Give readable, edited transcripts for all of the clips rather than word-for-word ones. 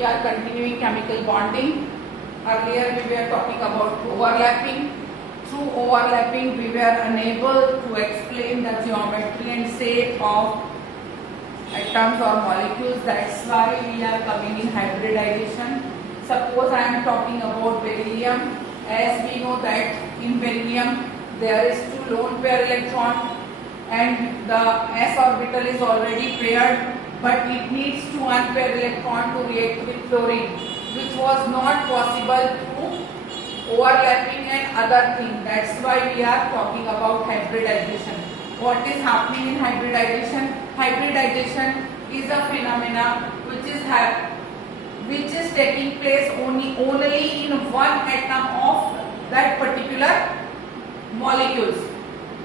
we are continuing chemical bonding. Earlier we were talking about overlapping. Through overlapping we were unable to explain the geometry and shape of atoms or molecules. That's why we are coming in hybridization. Suppose I am talking about beryllium. As we know that in beryllium there is 2 lone pair electron and the s orbital is already paired, but it needs to unpair electron to react with fluorine, which was not possible through overlapping and other things. That's why we are talking about hybridization. What is happening in hybridization? Hybridization is a phenomena which is taking place only in one atom of that particular molecules.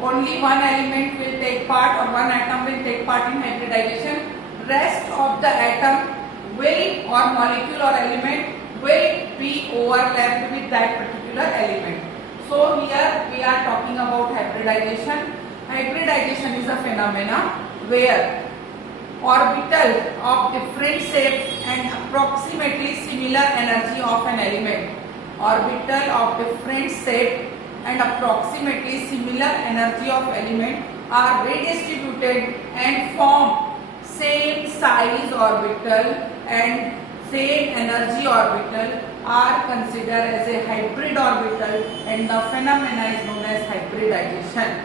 Only one element will take part or one atom will take part in hybridization. Rest of the atom will or molecule or element will be overlapped with that particular element. So here we are talking about hybridization. Hybridization is a phenomena where orbital of different shape and approximately similar energy of an element. Orbital of different shape and approximately similar energy of element are redistributed and form same size orbital and same energy orbital are considered as a hybrid orbital, and the phenomena is known as hybridization.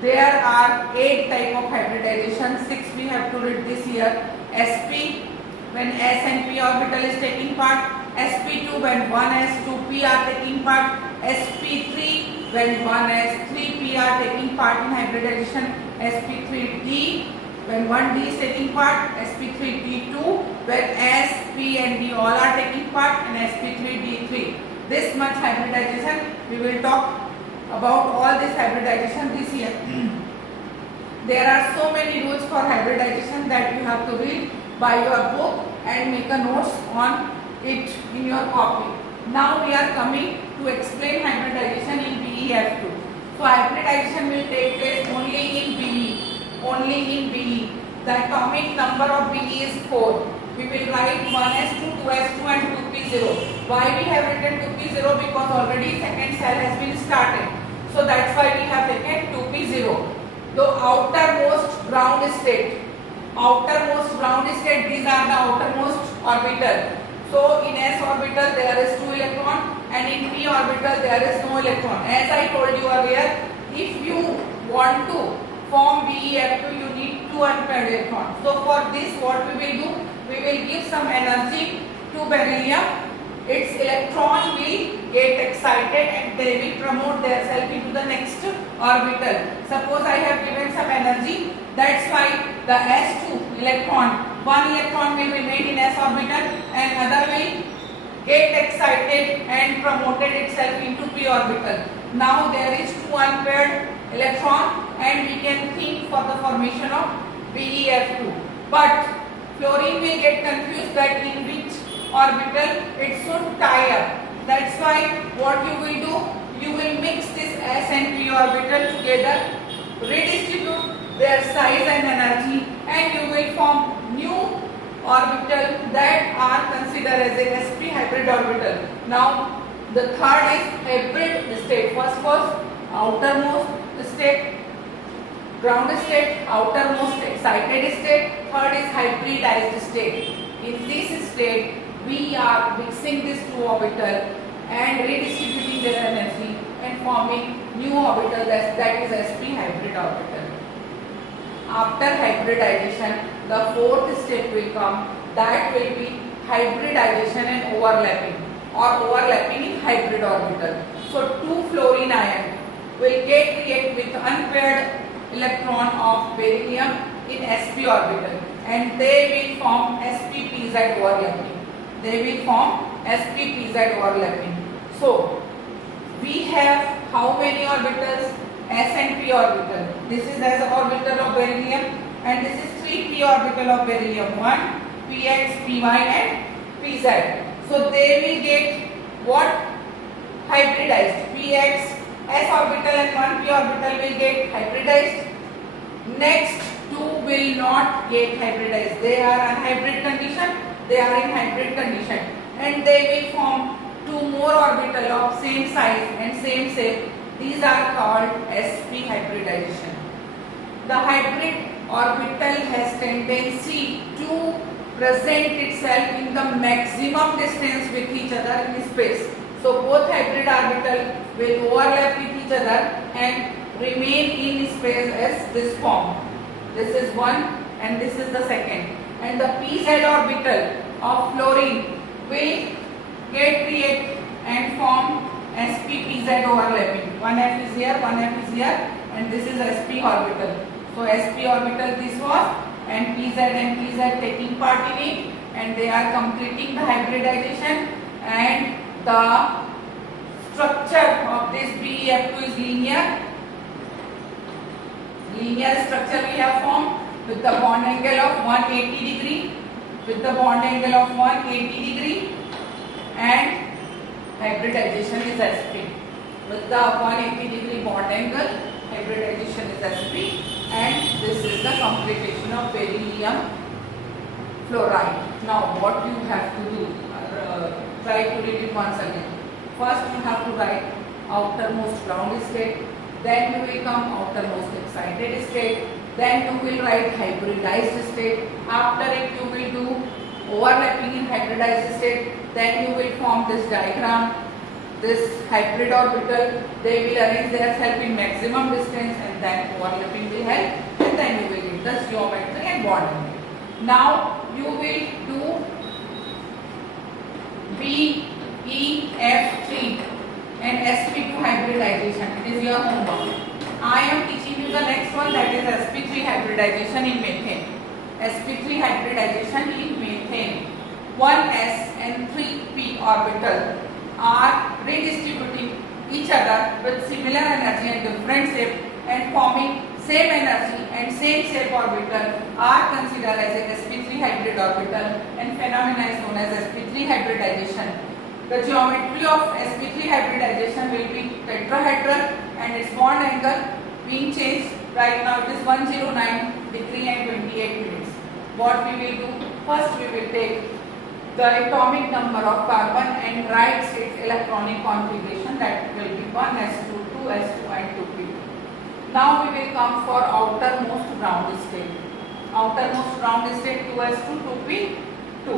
There are 8 types of hybridization. 6 we have to read this year. sp, when s and p orbital is taking part. sp2, when 1s 2p are taking part. sp3, when 1s 3p are taking part in hybridization. sp3d, when 1d is taking part. sp3d2, when s, p and d all are taking part, and sp3d3. This much hybridization we will talk about all this hybridization this year. There are so many rules for hybridization that you have to read by your book and make a notes on it in your copy. Now we are coming to explain hybridization in BeF2. So hybridization will take place only in Be. Only in Be. The atomic number of Be is 4. We will write 1s2, 2s2 and 2p0. Why we have written 2p0? Because already second cell has been started. So that's why we have taken 2p0. The outermost ground state. Outermost ground state, these are the outermost orbital. So in s orbital there is 2 electron and in p orbital there is no electron. As I told you earlier, if you want to form BeF2, you need 2 unpaired electrons. So for this what we will do? We will give some energy to beryllium. Its electron will get excited and they will promote themselves into the next orbital. Suppose I have given some energy, that's why the s2 electron, one electron will remain in s orbital and other will get excited and promoted itself into p orbital. Now there is 2 unpaired electron and we can think for the formation of BeF2. But fluorine will get confused that in which orbital it should tie up. That's why what you will do, you will mix this s and p orbital together, redistribute their size and energy, and you will form new orbital that are considered as a sp hybrid orbital. Now the third is hybrid state. First outermost state, ground state, outermost excited state, third is hybridized state. In this state we are mixing these 2 orbitals and redistributing their energy and forming new orbital that is sp hybrid orbital. After hybridization, the 4th step will come, that will be hybridization and overlapping or overlapping in hybrid orbital. So 2 fluorine ions will react with unpaired electron of beryllium in sp orbital and they will form sp-pz overlapping. They will form sp-pz overlapping. So we have how many orbitals? S and p orbital. This is as orbital of beryllium and this is 3p orbital of beryllium. 1 px, py and pz. So they will get what? Hybridized. Px, s orbital and 1p orbital will get hybridized. Next 2 will not get hybridized. They are unhybrid condition they are in hybrid condition, and they will form two more orbital of same size and same shape. These are called sp hybridization. The hybrid orbital has tendency to present itself in the maximum distance with each other in space. So both hybrid orbital will overlap with each other and remain in space as this form. This is one and this is the second. And the pz orbital of fluorine will get create and form sp-pz overlapping. One f is here, one f is here, and this is sp orbital. So sp orbital this was, and pz taking part in it, and they are completing the hybridization, and the structure of this BeF2 is linear. Linear structure we have formed with the bond angle of 180 degree, and hybridization is sp. With the 180 degree bond angle, hybridization is sp, and this is the completion of beryllium fluoride. Now what you have to do, try to read it once again. First you have to write outermost ground state, then you will come outermost excited state, then you will write hybridized state. After it you will do overlapping in hybridized state, then you will form this diagram. This hybrid orbital, they will arrange themselves in maximum distance, and then overlapping will help, and then you will get the geometry and bonding. Now you will do BeF3 and sp2 hybridization. It is your homework. I am teaching you the next one, that is sp3 hybridization in methane. sp3 hybridization in methane. 1s and 3p orbital are redistributing each other with similar energy and different shape, and forming same energy and same shape orbital are considered as a sp3 hybrid orbital, and phenomena is known as sp3 hybridization. The geometry of sp3 hybridization will be tetrahedral, and its bond angle being changed. Right now it is 109 degree and 28 minutes. What we will do? First we will take the atomic number of carbon and write its electronic configuration, that will be 1s2, 2s2 and 2p2. Now we will come for outermost ground state. Outermost ground state 2s2, 2p2,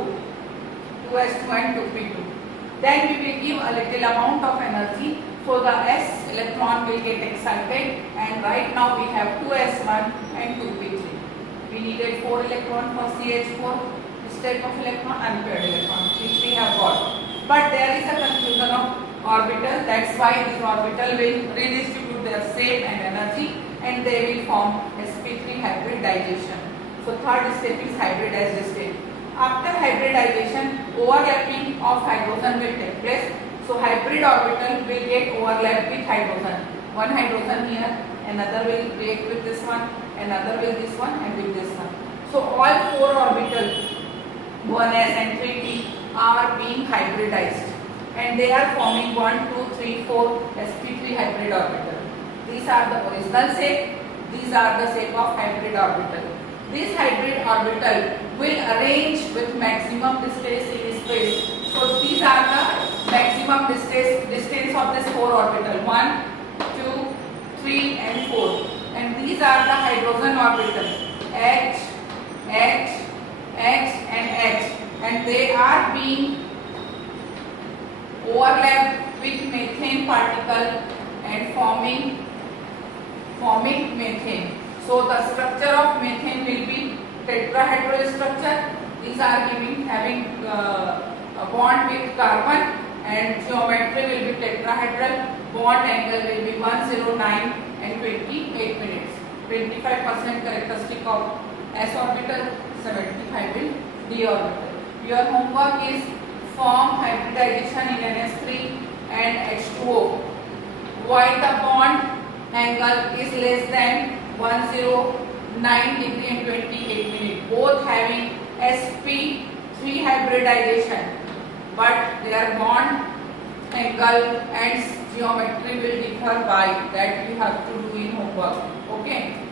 2s2 and 2p2. Then we will give a little amount of energy, so the s electron will get excited, and right now we have 2s1 and 2p3. We needed 4 electron for CH4. Type of electron, unpaired electron, which we have got. But there is a confusion of orbital, that's why this orbital will redistribute their shape and energy, and they will form sp3 hybridization. So third step is hybridized state. After hybridization, overlapping of hydrogen will take place. So hybrid orbital will get overlapped with hydrogen. One hydrogen here, another will react with this one, another with this one, and with this one. So all 4 orbitals, 1s and 3p, are being hybridized, and they are forming 1, 2, 3, 4 sp3 hybrid orbital. These are the original shape, these are the shape of hybrid orbital. This hybrid orbital will arrange with maximum distance in space. So these are the maximum distance of this 4 orbital, 1, 2, 3 and 4. And these are the hydrogen orbitals, H, H, H and H, and they are being overlapped with methane particle and forming methane. So the structure of methane will be tetrahedral structure. These are having a bond with carbon, and geometry will be tetrahedral. Bond angle will be 109 and 28 minutes. 25% characteristic of s orbital, 75 will d orbital. Your homework is form hybridization in NS3 and H2O. While the bond angle is less than 109 degree and 28 minutes, both having sp3 hybridization, but their bond angle and geometry will differ by that you have to do in homework. Okay.